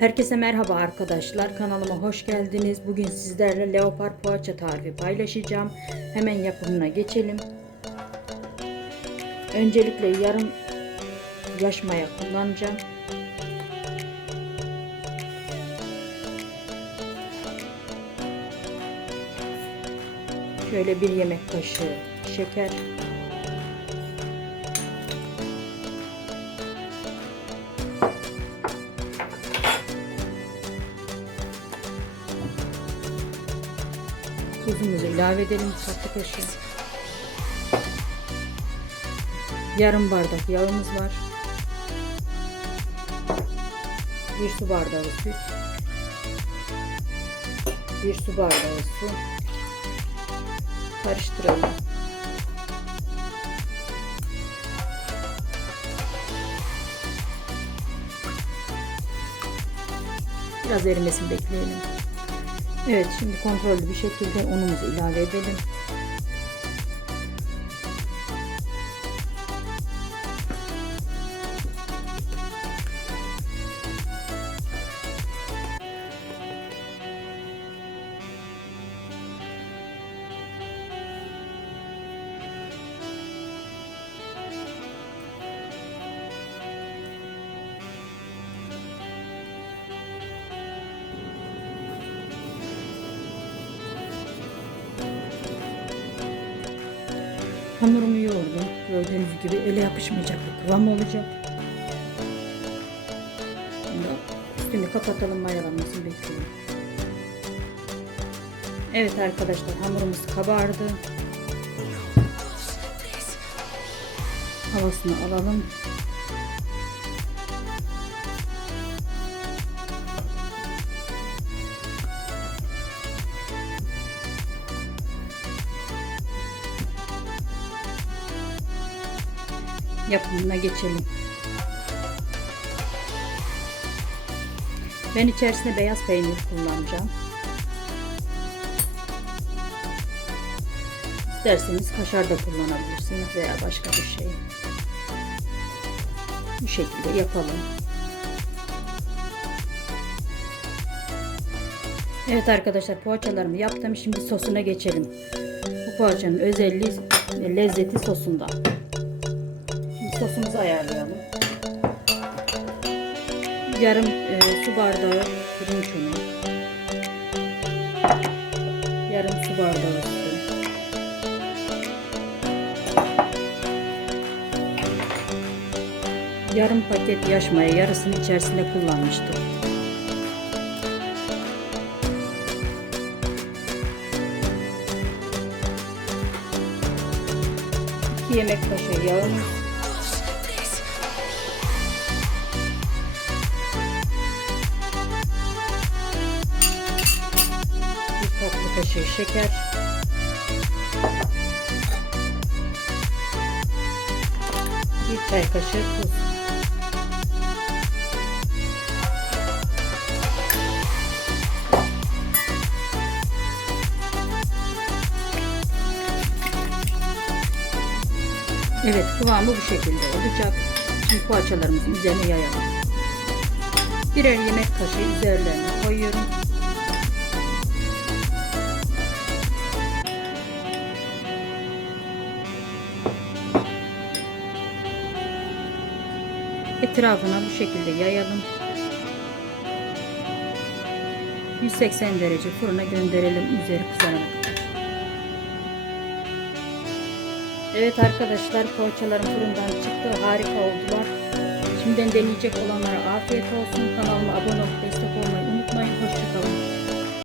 Herkese merhaba arkadaşlar. Kanalıma hoş geldiniz. Bugün sizlerle leopar poğaça tarifi paylaşacağım. Hemen yapımına geçelim. Öncelikle yarım yaş maya kullanacağım. Şöyle bir yemek kaşığı şeker. Tuzumuzu ilave edelim tatlı kaşığı. Yarım bardak yağımız var. Bir su bardağı süt. Bir su bardağı su. Karıştıralım. Biraz erimesini bekleyelim. Evet şimdi kontrollü bir şekilde unumuzu ilave edelim. Hamurumu yoğurdum. Gördüğünüz gibi ele yapışmayacak bir kıvam olacak. Şimdi üstünü kapatalım mayalanmasını bekleyelim. Evet arkadaşlar hamurumuz kabardı. Havasını alalım. Yapımına geçelim. Ben içerisine beyaz peynir kullanacağım. İsterseniz kaşar da kullanabilirsiniz veya başka bir şey. Bu şekilde yapalım. Evet arkadaşlar poğaçalarımı yaptım. Şimdi sosuna geçelim. Bu poğaçanın özelliği lezzeti sosunda. Sosumuzu ayarlayalım. Yarım e, su bardağı pirinç unu. Yarım su bardağı su. Yarım paket yaş maya yarısını içerisinde kullanmıştım. Yemek kaşığı yağımız. Kaşığı şeker. Bir çay kaşığı tuz. Evet kıvamı bu şekilde olacak. Şimdi poğaçalarımızın üzerine yayalım. Birer yemek kaşığı üzerlerine koyuyorum. Etrafına bu şekilde yayalım. 180 derece fırına gönderelim üzeri kızarana kadar. Evet arkadaşlar poğaçalarım fırından çıktı. Harika oldular. Şimdiden deneyecek olanlara afiyet olsun. Kanalıma abone olup destek olmayı unutmayın.